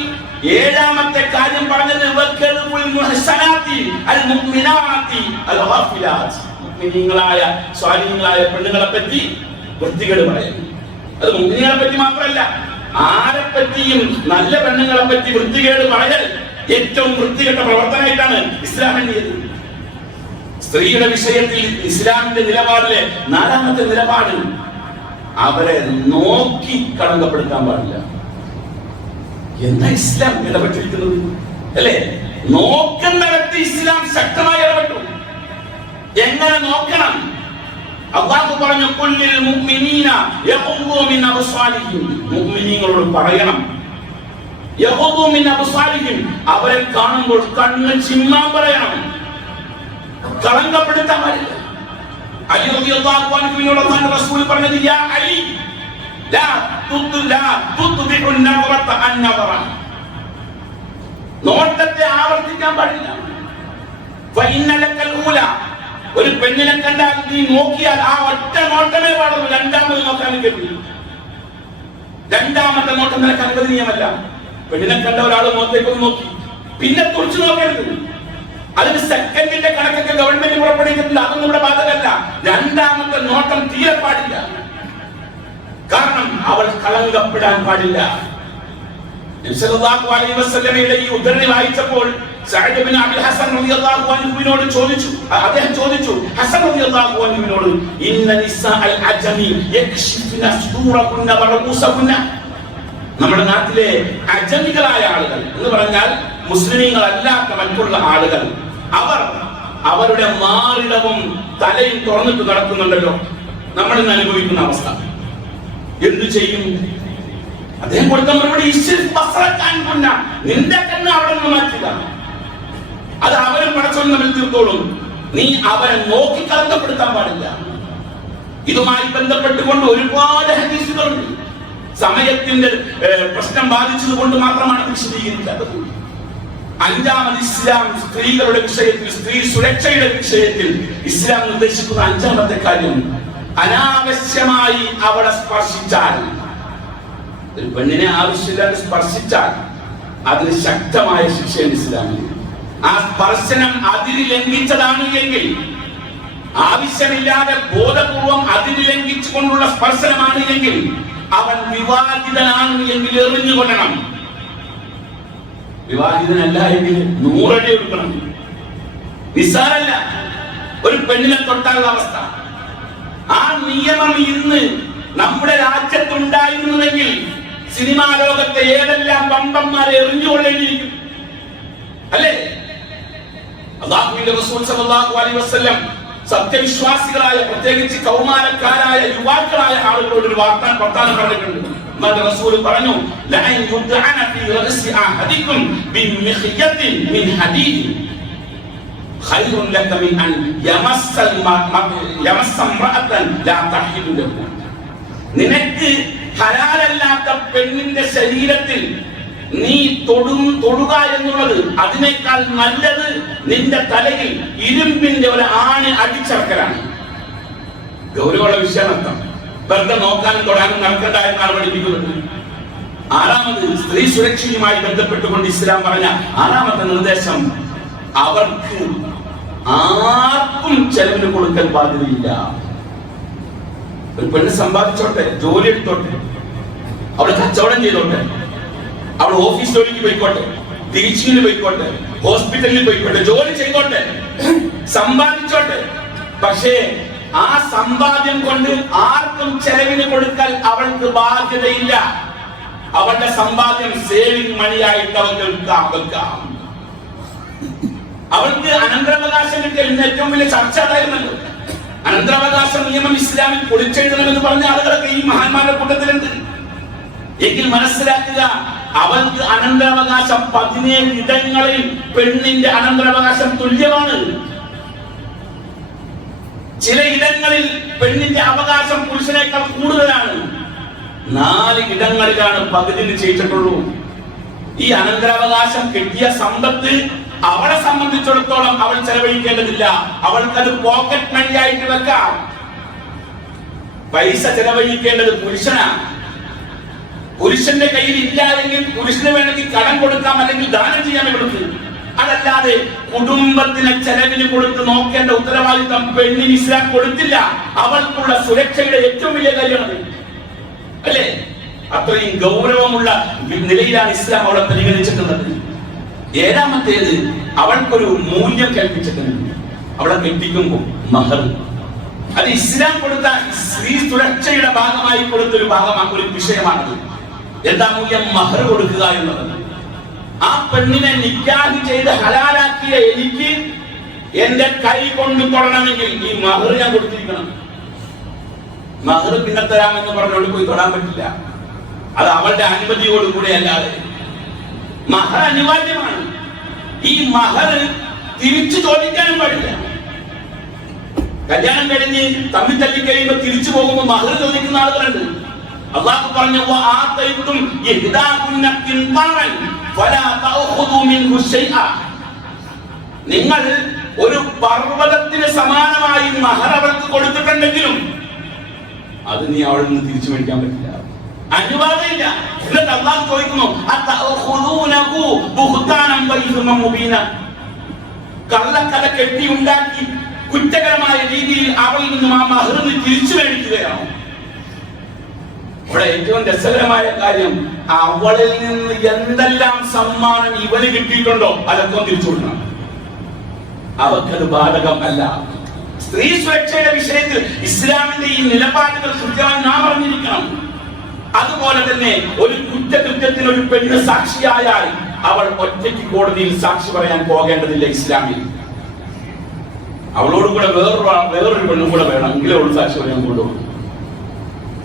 7-ാമത്തെ കാര്യം പറഞ്ഞത് വക്കൽമുൽ മുഹ്സനാത്തി അൽ മുഅ്മിനാത്തി അൽ ഗാഫിലാത്ത്, മുഅ്മിനീങ്ങളായ സ്വാലിഹീങ്ങളായ പെണ്ണുങ്ങളെ പറ്റി വൃത്തികേട് പറയുന്നു. അത് മുഅ്മിനീങ്ങളെ പറ്റി മാത്രമല്ല, ആരെ പറ്റിയും നല്ല പെണ്ണുങ്ങളെ പറ്റി വൃത്തികേട് പറയൽ ഏറ്റവും വൃത്തികെട്ട പ്രവർത്തനമായിട്ടാണ് ഇസ്ലാം എണ്ണിയത്. സ്ത്രീയുടെ വിഷയത്തിൽ ഇസ്ലാമിന്റെ നിലപാടിലെ 4-ാമത്തെ നിലപാട്, അവരെ നോക്കി കളങ്കപ്പെടുത്താൻ പാടില്ല. എന്താ ഇസ്ലാം ഇടപെട്ടിരിക്കുന്നത്, അല്ലേ? നോക്കുന്നിടത്ത് ഇസ്ലാം ശക്തമായി ഇടപെട്ടു. എങ്ങനെ നോക്കണം? അല്ലാഹു പറഞ്ഞു, ഖുല്ലിൽ മുഅ്മിനീന യഖുദൂ മിൻ അബ്സാരിഹിം, മുഅ്മിനീങ്ങളോട് പറയണം, യഖുദൂ മിൻ അബ്സാരിഹിം, അവരെ കാണുമ്പോൾ കണ്ണ് ചിമ്മാൻ പറയണം, കളങ്കപ്പെടുത്താൻ പാടില്ല. അലി റളിയല്ലാഹു അൻഹുവിനോട് അല്ലാഹുവിന്റെ റസൂൽ പറഞ്ഞത്, യാ അലി ലാ തുദ്ദിഉ നദറത അൻ-നദറ, നോട്ടത്തെ ആവർത്തിക്കാൻ പാടില്ല. ഫഇന്ന ലക്കൽ ഊല, ഒരു പെണ്ണിനെ കണ്ടാൽ നീ നോക്കിയാൽ ആ ഒറ്റ നോട്ടമേ പാടുള്ളൂ, 2ാമത് നോക്കാൻ കഴിയില്ല. 2ാമത്തെ നോട്ടം നിനക്ക് അനുവദനീയമല്ല. പെണ്ണിനെ കണ്ട ഒരാൾ മുഖത്തേക്കൊന്ന് നോക്കി പിന്നെ തുറച്ചു നോക്കരുത്. അതിന് സെക്കൻഡിന്റെ കണക്കൊക്കെ ഗവൺമെന്റ് പുറപ്പെടുവിക്കുന്നില്ല, അതൊന്നും ഇവിടെ ബാധകമല്ല. 2ാമത്തെ നോട്ടം തീരെ പാടില്ല. കാരണം അവൾ കളങ്കപ്പെടാൻ പാടില്ല. നബി സല്ലല്ലാഹു അലൈഹി വസല്ലമയുടെ ഈ ഉദ്ധരണി വായിച്ചപ്പോൾ സഅദ് ഇബ്നു അബി ഹസൻ റളിയല്ലാഹു അൻഹുവിനോട് ചോദിച്ചു, ഹസൻ റളിയല്ലാഹു അൻഹുവിനോട്, ഇന്ന നിസാഅൽ അജമി യക്ഷിഫ്ന സുദൂറകുന്ന വറൂസകുന്ന, നമ്മുടെ നാട്ടിലെ അജമികളായ ആളുകൾ എന്ന് പറഞ്ഞാൽ മുസ്ലിമീങ്ങളല്ലാത്ത മറ്റുള്ള ആളുകൾ, അവർ അവരുടെ മാറിടവും തലയും തുറന്നിട്ട് നടക്കുന്നുണ്ടല്ലോ, നമ്മൾ ഇന്ന് അനുഭവിക്കുന്ന അവസ്ഥ. എന്തു ചെയ്യും? അദ്ദേഹം കൊടുത്ത മറുപടി, നിന്റെ കണ്ണ് അവിടെ നിന്ന് മാറ്റുക, അത് അവരും പടച്ചവനും തമ്മിൽ തീർത്തോളും, നീ അവരെ നോക്കി കളങ്കപ്പെടുത്താൻ പാടില്ല. ഇതുമായി ബന്ധപ്പെട്ടുകൊണ്ട് ഒരുപാട് ഹദീസുകളുണ്ട്. സമയത്തിന്റെ പ്രശ്നം ബാധിച്ചത് കൊണ്ട് മാത്രമാണ് വിശദീകരിക്കാത്തത്. 5-ാമത് ഇസ്ലാം സ്ത്രീകളുടെ വിഷയത്തിൽ, സ്ത്രീ സുരക്ഷയുടെ വിഷയത്തിൽ ഇസ്ലാം നിർദ്ദേശിക്കുന്ന 5-ാമത്തെ കാര്യം, അനാവശ്യമായി അവളെ സ്പർശിച്ചാൽ, ഒരു പെണ്ണിനെ ആവശ്യമില്ലാതെ സ്പർശിച്ചാൽ അതിന് ശക്തമായ ശിക്ഷയാണ് ഇസ്ലാമിൽ. ആ സ്പർശനം അതിര് ലംഘിച്ചതാണ് എങ്കിൽ, ആവശ്യമില്ലാതെ ബോധപൂർവം അതിര് ലംഘിച്ചുകൊണ്ടുള്ള സ്പർശനമാണ് എങ്കിൽ അവൻ വിവാഹിതനാണ് എങ്കിൽ എറിഞ്ഞുകൊള്ളണം. വിവാഹിതനല്ല എങ്കിൽ 100 അടി കൊടുക്കണം. നിസ്സാരല്ല ഒരു പെണ്ണിനെ തൊട്ടാനുള്ള അവസ്ഥ. ആ നിയമം ഇന്ന് നമ്മുടെ രാജ്യത്തുണ്ടായിരുന്നുവെങ്കിൽ സിനിമാ ലോകത്തെ ഏതെല്ലാം വമ്പന്മാരെ എറിഞ്ഞുകൊള്ളേണ്ടിയിരിക്കും, അല്ലേ? അല്ലാഹുവിന്റെ റസൂൽ സല്ലല്ലാഹു അലൈഹി വസല്ലം സത്യവിശ്വാസികളായ, പ്രത്യേകിച്ച് കൗമാരക്കാരായ യുവാക്കളായ ആളുകളോട് ഒരു വർത്താനം പറഞ്ഞിട്ടുണ്ട്. റസൂൽ പറഞ്ഞു, ലഅൻ യുദ്അന ഫീ റഅസി അഹദികും ബിമിഖ്യത്തിൻ മിൻ ഹദീദ് ഖൈറുൻ ലക മിൻ അൻ യമസ്സ ഇംറഅതൻ ലാ തഹില്ലു ലഹു. നിനക്ക് ഹലാലല്ലാത്ത പെണ്ണിന്റെ ശരീരത്തിൽ നീ തൊടുക എന്നുള്ളത് അതിനേക്കാൾ നല്ലത് നിന്റെ തലയിൽ ഇരുമ്പിന്റെ ഒരു ആണി അടിച്ചിറക്കലാണ്. ഗൗരവമുള്ള വിഷയമർത്ഥം. വെറുതെ നോക്കാനും തൊടാനും നടക്കണ്ട എന്നാണ് പഠിപ്പിക്കുന്നത്. 6ാമത് സ്ത്രീ സുരക്ഷയുമായി ബന്ധപ്പെട്ടുകൊണ്ട് ഇസ്ലാം പറഞ്ഞ 6ാമത്തെ നിർദ്ദേശം, അവർക്ക് ആർക്കും ചെലവിന് കൊടുക്കാൻ ബാധ്യതയില്ല. ഒരു പെണ്ണ് സമ്പാദിച്ചോട്ടെ, ജോലി എടുത്തോട്ടെ, അവള് കച്ചവടം ചെയ്തോട്ടെ, അവൾ ഓഫീസ് ജോലിക്ക് പോയിക്കോട്ടെ, ടീച്ചിങ്ങിന് പോയിക്കോട്ടെ, ഹോസ്പിറ്റലിൽ പോയിക്കോട്ടെ, ജോലി ചെയ്തോട്ടെ, സമ്പാദിച്ചോട്ടെ. പക്ഷേ ആ സമ്പാദ്യം കൊണ്ട് ആർക്കും ചെലവിന് കൊടുക്കാൻ അവൾക്ക് ബാധ്യതയില്ല. അവളുടെ സമ്പാദ്യം സേവിംഗ് മണിയായിട്ട് അവൾക്ക് വെക്കാം. അവൾക്ക് അനന്തരാവകാശം കിട്ടിയ ഏറ്റവും വലിയ ചർച്ച അതായിരുന്നല്ലോ. അനന്തരാവകാശ നിയമം ഇസ്ലാമിൽ പൊളിച്ചെഴുതണമെന്ന് പറഞ്ഞ ആളുകളൊക്കെ ഈ മഹാന്മാരുടെ കൂട്ടത്തിലുണ്ട്. എങ്കിൽ മനസ്സിലാക്കുക, അവൾക്ക് അനന്തരാവകാശം 17 ഇടങ്ങളിൽ പെണ്ണിന്റെ അനന്തരാവകാശം തുല്യമാണ്. ചില ഇടങ്ങളിൽ പെണ്ണിന്റെ അവകാശം പുരുഷനേക്കാൾ കൂടുതലാണ്. 4 ഇടങ്ങളിലാണ് പകുതി നിശ്ചയിച്ചിട്ടുള്ളൂ. ഈ അനന്തരാവകാശം കിട്ടിയ സമ്പത്ത് അവളെ സംബന്ധിച്ചിടത്തോളം അവൾ ചെലവഴിക്കേണ്ടതില്ല. അവൾക്കത് പോക്കറ്റ് മണി ആയിട്ട് വെക്കാം. പൈസ ചെലവഴിക്കേണ്ടത് പുരുഷനാണ്. പുരുഷന്റെ കയ്യിൽ ഇല്ല എങ്കിൽ പുരുഷന് വേണമെങ്കിൽ കടം കൊടുക്കാം, അല്ലെങ്കിൽ ദാനം ചെയ്യാൻ കൊടുക്കും. അതല്ലാതെ കുടുംബത്തിന് ചെലവിന് കൊടുത്ത് നോക്കേണ്ട ഉത്തരവാദിത്തം പെണ്ണിന് ഇസ്ലാം കൊടുത്തില്ല. അവൾക്കുള്ള സുരക്ഷയുടെ ഏറ്റവും വലിയ കാര്യമാണ്, അല്ലേ? അത്രയും ഗൗരവമുള്ള നിലയിലാണ് ഇസ്ലാം അവളെ പരിഗണിച്ചിട്ടുള്ളത്. 7ാമത്തേത്, അവൾക്കൊരു മൂല്യം കൽപ്പിച്ചിട്ടുണ്ട്. അവളെ കെട്ടിക്കുമ്പോൾ മഹർ, അത് ഇസ്ലാം കൊടുത്ത സ്ത്രീ സുരക്ഷയുടെ ഭാഗമായി കൊടുത്തൊരു ഒരു വിഷയമാണത്. എന്താ മൂല്യം? മഹർ കൊടുക്കുക എന്നുള്ളത്. ആ പെണ്ണിനെ നിക്കാഹ് ചെയ്ത് ഹലാലാക്കിയ എനിക്ക് എന്റെ കൈ കൊണ്ട് തൊടണമെങ്കിൽ ഈ മഹർ ഞാൻ കൊടുത്തിരിക്കണം. മഹർ പിന്നെ തരാമെന്ന് പറഞ്ഞോണ്ട് പോയി തൊടാൻ പറ്റില്ല. അത് അവളുടെ അനുമതിയോടുകൂടെ അല്ലാതെ. മഹർ അനിവാര്യമാണ്. ഈ മഹർ തിരിച്ചു ചോദിക്കാനും പാടില്ല. കല്യാണം കഴിഞ്ഞ് തമ്മിൽ തല്ലി കഴിയുമ്പോൾ തിരിച്ചു പോകുമ്പോൾ മഹർ ചോദിക്കുന്ന ആളുകളുണ്ട്. അല്ലാഹു പറഞ്ഞു, നിങ്ങൾ ഒരു പർവ്വതത്തിന് സമാനമായി മഹർ അവൾക്ക് കൊടുത്തിട്ടുണ്ടെങ്കിലും അത് നീ അവളിൽ നിന്ന് തിരിച്ചു മേടിക്കാൻ പറ്റില്ല, അനുവാദമില്ല. എന്നിട്ട് അല്ലാഹു ചോദിക്കുന്നു, കള്ളക്കഥ കെട്ടി ഉണ്ടാക്കി കുറ്റകരമായ രീതിയിൽ അവളിൽ നിന്നും ആ മഹർ തിരിച്ചു മേടിക്കുകയാണോ? ഇവിടെ ഏറ്റവും രസകരമായ കാര്യം, അവളിൽ നിന്ന് എന്തെല്ലാം സമ്മാനം ഇവന് കിട്ടിയിട്ടുണ്ടോ അതൊക്കെ തിരിച്ചു കൊടുക്കണം. അവർക്കത് ബാധകം അല്ല. സ്ത്രീ സുരക്ഷയുടെ വിഷയത്തിൽ ഇസ്ലാമിന്റെ ഈ നിലപാടുകൾ കൃത്യമായി നാം അറിഞ്ഞിരിക്കണം. അതുപോലെ തന്നെ ഒരു കുറ്റകൃത്യത്തിന് ഒരു പെണ്ണ് സാക്ഷിയായാൽ അവൾ ഒറ്റയ്ക്ക് കോടതിയിൽ സാക്ഷി പറയാൻ പോകേണ്ടതില്ല. ഇസ്ലാമിൽ അവളോട് കൂടെ വേറൊരു പെണ്ണും കൂടെ വേണം, എങ്കിലേ അവൾ സാക്ഷി പറയാൻ കൊണ്ടുപോകും.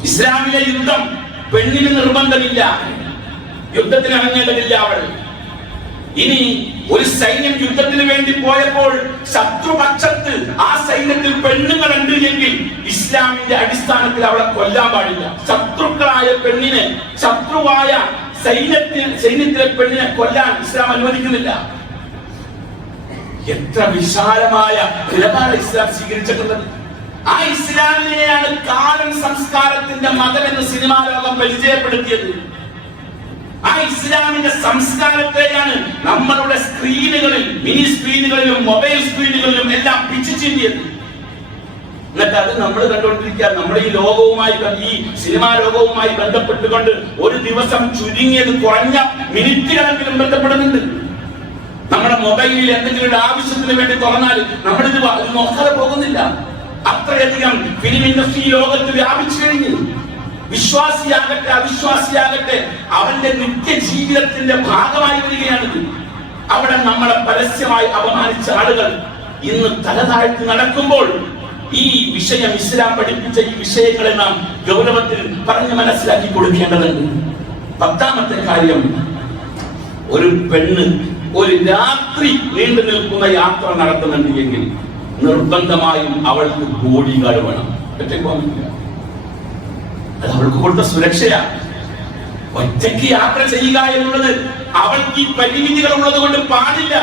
ഇസ്ലാമിലെ യുദ്ധം പെണ്ണിന് നിർബന്ധമില്ല, യുദ്ധത്തിന് ഇറങ്ങേണ്ടതില്ല അവൾ. ഇനി ഒരു സൈന്യം യുദ്ധത്തിന് വേണ്ടി പോയപ്പോൾ ശത്രുപക്ഷത്ത് ആ സൈന്യത്തിൽ പെണ്ണുങ്ങളുണ്ട് എങ്കിൽ ഇസ്ലാമിന്റെ അടിസ്ഥാനത്തിൽ അവളെ കൊല്ലാൻ പാടില്ല. ശത്രുക്കളായ പെണ്ണിനെ, ശത്രുവായ സൈന്യത്തിലെ പെണ്ണിനെ കൊല്ലാൻ ഇസ്ലാം അനുവദിക്കുന്നില്ല. എത്ര വിശാലമായ നിലപാട് ഇസ്ലാം സ്വീകരിച്ചിട്ടുള്ളത്! ആ ഇസ്ലാമിനെയാണ് കാലൻ സംസ്കാരത്തിന്റെ മതം എന്ന് സിനിമാ ലോകം പരിചയപ്പെടുത്തിയത്. ആ ഇസ്ലാമിന്റെ സംസ്കാരത്തെയാണ് നമ്മളുടെ സ്ക്രീനുകളിൽ, മിനി സ്ക്രീനുകളിലും മൊബൈൽ സ്ക്രീനുകളിലും എല്ലാം പിച്ചിച്ചിന്തിയത്. എന്നിട്ട് അത് നമ്മൾ കണ്ടുകൊണ്ടിരിക്കുക. നമ്മുടെ ഈ ലോകവുമായി, ഈ സിനിമാ ലോകവുമായി ബന്ധപ്പെട്ടുകൊണ്ട് ഒരു ദിവസം ചുരുങ്ങിയത് കുറഞ്ഞ മിനിറ്റ് കണക്കിലും ബന്ധപ്പെടുന്നുണ്ട്. നമ്മുടെ മൊബൈലിൽ എന്തെങ്കിലും ഒരു ആവശ്യത്തിന് വേണ്ടി തുറന്നാൽ നമ്മളിത് നോക്കാതെ പോകുന്നില്ല. അത്രയധികം ഫിലിം ഇൻഡസ്ട്രി ലോകത്ത് വ്യാപിച്ചു കഴിഞ്ഞു. വിശ്വാസിയാകട്ടെ അവിശ്വാസിയാകട്ടെ അവന്റെ നിത്യജീവിതത്തിന്റെ ഭാഗമായി വരികയാണിത്. അവിടെ നമ്മളെ പരസ്യമായി അപമാനിച്ച ആളുകൾ ഇന്ന് തലതാഴ്ത്തി നടക്കുമ്പോൾ ഈ വിഷയം, ഇസ്ലാം പഠിപ്പിച്ച ഈ വിഷയങ്ങളെ നാം ഗൗരവത്തിൽ പറഞ്ഞ് മനസ്സിലാക്കി കൊടുക്കേണ്ടതുണ്ട്. 10ാമത്തെ കാര്യം, ഒരു പെണ്ണ് ഒരു രാത്രി നീണ്ടു നിൽക്കുന്ന യാത്ര നടത്തുന്നുണ്ട് എങ്കിൽ നിർബന്ധമായും അവൾക്ക് ബോഡി ഗാർഡ് വേണം. ഒറ്റയ്ക്ക് അത് അവൾക്ക് കൊടുത്ത സുരക്ഷയാണ്. ഒറ്റയ്ക്ക് യാത്ര ചെയ്യുക എന്നുള്ളത് അവൾക്ക് ഈ പരിമിതികൾ ഉള്ളത് കൊണ്ട് പാടില്ല.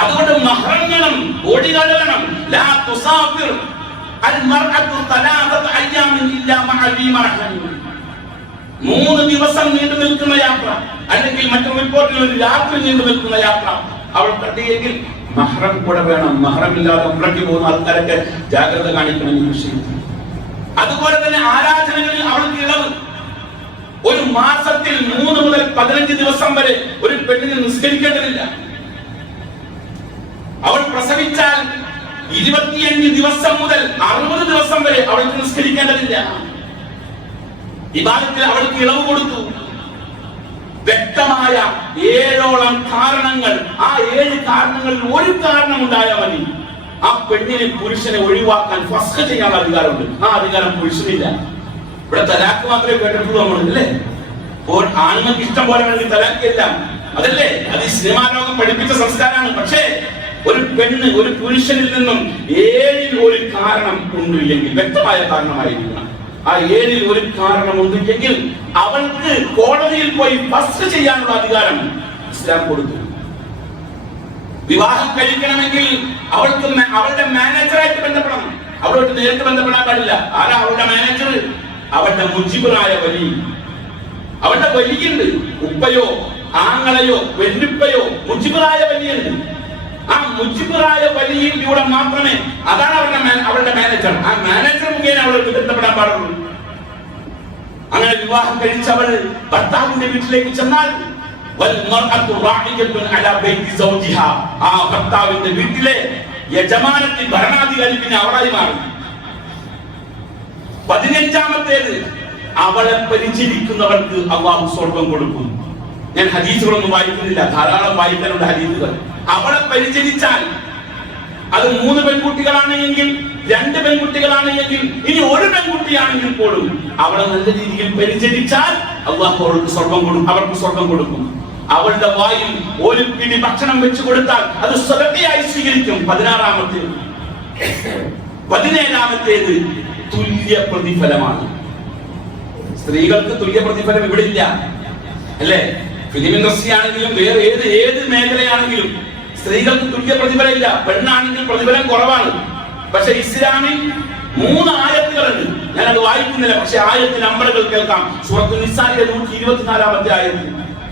അതുകൊണ്ട് മഹ്റം വേണം, ബോഡി ഗാർഡ് വേണം. ലാ തുസാഫിർ അൽ മർഅതു 3 അയ്യാമിൻ ഇല്ലാ മഅ ദി മഹ്റം. 3 ദിവസം നീണ്ടു നിൽക്കുന്ന യാത്ര, അല്ലെങ്കിൽ മറ്റൊരു റിപ്പോർട്ടിൽ ഒരു രാത്രി നീണ്ടു നിൽക്കുന്ന യാത്ര അവൾ കണ്ടിയെങ്കിൽ മഹ്റം കൂടെ വേണം. മഹ്റം ഇല്ലാതെ ഉംറയ്ക്ക് പോകുന്ന ആൾക്കാരൊക്കെ ജാഗ്രത കാണിക്കണം ഈ വിഷയത്തിൽ. അതുപോലെ തന്നെ ആരാധനകളിൽ അവൾക്ക് ഇളവ്. ഒരു മാസത്തിൽ 3 മുതൽ 15 ദിവസം വരെ ഒരു പെണ്ണിന് നിസ്കരിക്കേണ്ടതില്ല. അവൾ പ്രസവിച്ചാൽ 25 ദിവസം മുതൽ 60 ദിവസം വരെ അവൾക്ക് നിസ്കരിക്കേണ്ടതില്ല. ഇബാദത്തിൽ അവൾക്ക് ഇളവ് കൊടുത്തു. വ്യക്തമായ 7ഓളം കാരണങ്ങൾ. ആ 7 കാരണങ്ങളിൽ ഒരു കാരണം ഉണ്ടായാൽ മതി ആ പെണ്ണിനെ, പുരുഷനെ ഒഴിവാക്കാൻ, ഫസ്ഖ് ചെയ്യാനുള്ള അധികാരമുണ്ട്. ആ അധികാരം പുരുഷനില്ല. ഇവിടെ തലാഖ് മാത്രമേ കേട്ടിട്ടുള്ളൂ നമ്മൾ, അല്ലേ? ആണുങ്ങൾക്ക് ഇഷ്ടം പോലെ വേണമെങ്കിൽ തലാഖില്ല, അതല്ലേ? അത് ഈ സിനിമാ ലോകം പഠിപ്പിച്ച സംസ്കാരമാണ്. പക്ഷേ ഒരു പെണ്ണ് ഒരു പുരുഷനിൽ നിന്നും 7ൽ ഒരു കാരണം ഉണ്ട് എങ്കിൽ, വ്യക്തമായ കാരണമായിരിക്കണം. ആ 7ൽ ഒരു കാരണമുണ്ട് എങ്കിൽ അവൾക്ക് കോടതിയിൽ പോയി ഫസ്ഖ് ചെയ്യാനുള്ള അധികാരം ഇസ്ലാം കൊടുത്തു. വിവാഹം കഴിക്കണമെങ്കിൽ അവൾക്ക് അവളുടെ മാനേജറായിട്ട് ബന്ധപ്പെടണം. അവളോട്ട് നേരിട്ട് ബന്ധപ്പെടാൻ പാടില്ല. ആരാ അവളുടെ മാനേജർ? അവളുടെ മുജിബറായ വലി. അവളുടെ വലിയുണ്ട്. ഉപ്പയോ ആങ്ങളയോ വെല്ലുപ്പയോ മുജിബറായ വലിയുണ്ട്. ആ മുജിബറായ വലിയിലൂടെ മാത്രമേ, അതാണ് അവളുടെ മാനേജർ. ആ മാനേജർ മുഖേന അവൾക്ക് ബന്ധപ്പെടാൻ പാടുള്ളൂ. അങ്ങനെ വിവാഹം കഴിച്ചവൾ ഭർത്താവിന്റെ വീട്ടിലേക്ക് ചെന്നാൽ ആ ഭർത്താവിന്റെ വീട്ടിലെ യജമാനത്തിൽ ഭരണാധികാരി പിന്നെ അവളായി മാറും. 15ാമത്തേത്, അവളെ പരിചരിക്കുന്നവർക്ക് അല്ലാഹു സ്വർഗ്ഗം കൊടുക്കും. ഞാൻ ഹദീസുകളൊന്നും വായിക്കുന്നില്ല, ധാരാളം വായിക്കാനുള്ള ഹദീസുകൾ. അവളെ പരിചരിച്ചാൽ അത് 3 പെൺകുട്ടികളാണെങ്കിൽ, 2 പെൺകുട്ടികളാണെങ്കിൽ, ഇനി 1 പെൺകുട്ടിയാണെങ്കിൽ പോലും അവളെ നല്ല രീതിയിൽ പരിചരിച്ചാൽ അല്ലാഹു അവൾക്ക് സ്വർഗ്ഗം കൊടുക്കും, അവർക്ക് സ്വർഗ്ഗം കൊടുക്കും. അവളുടെ വായിൽ ഒരു പിടി ഭക്ഷണം വെച്ചു കൊടുത്താൽ അത് സ്വതന്ത്രയായി സ്വീകരിക്കും. 16ാമത്തേത്. 17ാമത്തേത് തുല്യ പ്രതിഫലമാണ്. സ്ത്രീകൾക്ക് തുല്യ പ്രതിഫലം ഇവിടെ ഇല്ല, അല്ലേ? ഫിലിം ഇൻഡസ്ട്രി ആണെങ്കിലും വേറെ ഏത് മേഖലയാണെങ്കിലും സ്ത്രീകൾക്ക് തുല്യ പ്രതിഫലം ഇല്ല. പെണ്ണാണെങ്കിൽ പ്രതിഫലം കുറവാണ്. പക്ഷെ ഇസ്ലാമിൽ 3 ആയത്തുകളുണ്ട്. ഞാനത് വായിക്കുന്നില്ല, പക്ഷെ ആയത്തിന് നമ്പറുകൾ കേൾക്കാം. സൂറത്തുൽ നിസായിലെ 124ാമത്തെ ആയത്ത്,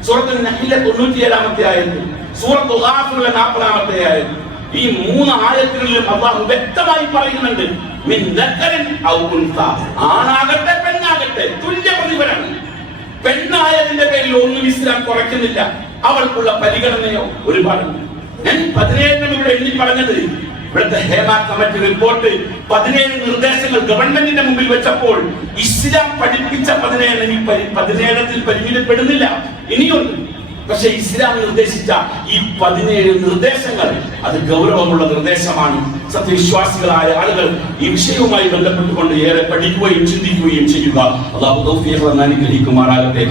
സൂറത്തുൽ നഹ്ലിലെ 97ാമത്തെ ആയത്ത്, സൂറത്തുൽ ഗാഫിറിലെ 40ാമത്തെ ആയത്ത്. ഈ 3 ആയത്തുകളിലും അല്ലാഹു വ്യക്തമായി പറയുന്നുണ്ട്, മിൻ ദക്കറിൻ ഔ ഉൻസ, ആണാകട്ടെ പെണ്ണാകട്ടെ തുല്യ പ്രതിഫലം. പെണ്ണായതിന്റെ പേരിൽ ഒന്നും ഇസ്ലാം കുറയ്ക്കുന്നില്ല. അവൾക്കുള്ള പരിഗണനയോ ഒരുപാടുണ്ട്. ഞാൻ 17 ഇവിടെ എണ്ണി പറഞ്ഞത്, ഇവിടുത്തെ ഹേമ കമ്മിറ്റി റിപ്പോർട്ട് 17 നിർദ്ദേശങ്ങൾ ഗവൺമെന്റിന്റെ മുമ്പിൽ വെച്ചപ്പോൾ ഇസ്ലാം പഠിപ്പിച്ച 17 പരിമിതപ്പെടുന്നില്ല, ഇനിയുണ്ട്. പക്ഷെ ഇസ്ലാം നിർദ്ദേശിച്ച ഈ 17 നിർദ്ദേശങ്ങൾ അത് ഗൗരവമുള്ള നിർദ്ദേശമാണ്. സത്യവിശ്വാസികളായ ആളുകൾ ഈ വിഷയവുമായി ബന്ധപ്പെട്ടുകൊണ്ട് ഏറെ പഠിക്കുകയും ചിന്തിക്കുകയും ചെയ്യുക. അല്ലാഹു തൗഫീഖ് നൽകി അനുഗ്രഹിക്കുമാറാകട്ടെ.